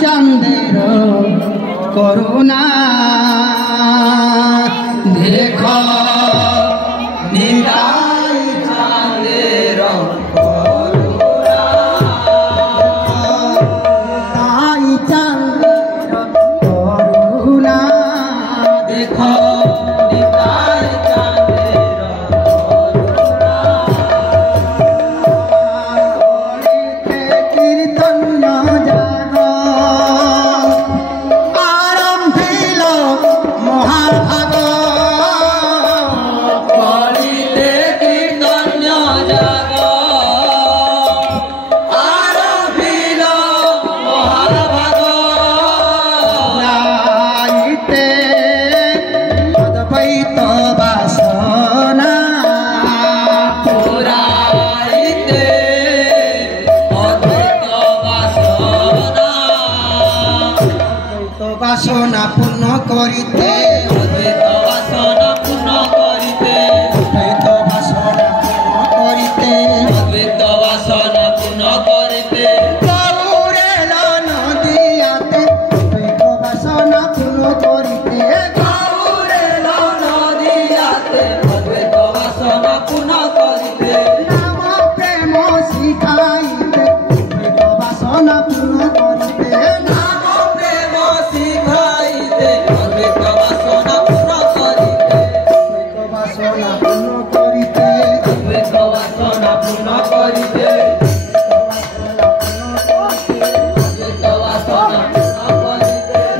চাঁদের করুণা দেখো নিতাই চাঁদের করুণা তাই চাঁদের করুণা দেখো নিতাই চাঁদের বাসনা পূর্ণ করিতে অদ্বৈত বাসনা পূর্ণ করিতে অদ্বৈত বাসনা পূর্ণ করিতে অদ্বৈত বাসনা পূর্ণ করিতে গৌরে নদিয়াতে অদ্বৈত বাসনা পূর্ণ করিতে গৌরে নদিয়াতে অদ্বৈত বাসনা পূর্ণ করিতে নাম প্রেম শিখাইতে অদ্বৈত বাসনা পূর্ণ করিতে নাম প্রেম শিখাইতে অদ্বৈত বাসনা পূর্ণ করিতে অদ্বৈত বাসনা পূর্ণ করিতে অদ্বৈত বাসনা পূর্ণ করিতে অদ্বৈত বাসনা পূর্ণ করিতে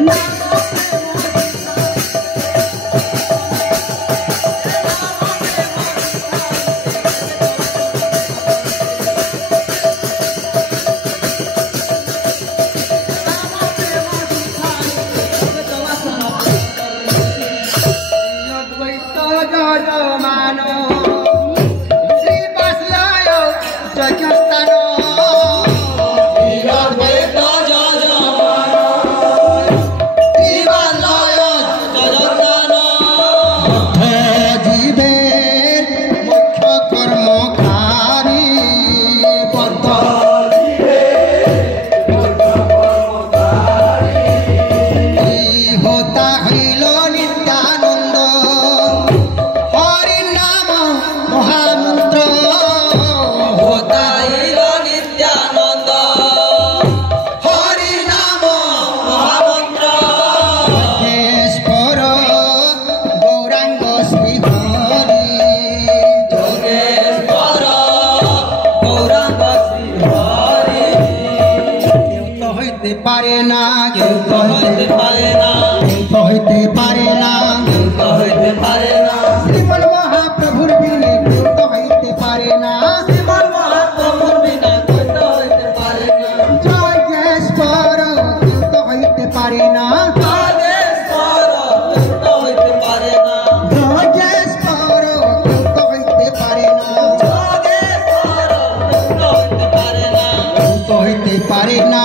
পারে না কেউ তো হইতে পারে না কেউ তো হইতে পারে না কেউ তো হইতে পারে না শ্রীমন মহাপ্রভুর বিনে কেউ তো হইতে পারে না শ্রীমন মহাপ্রভুর বিনা কেউ তো হইতে পারে না জয় জয়েশ্বর কেউ তো হইতে পারে না জয় জয়েশ্বর কেউ তো হইতে পারে না জয় জয়েশ্বর কেউ তো হইতে পারে না জয় জয়েশ্বর কেউ তো হইতে পারে না কেউ তো হইতে পারে না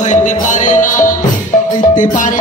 হইতে পারে না হইতে পারে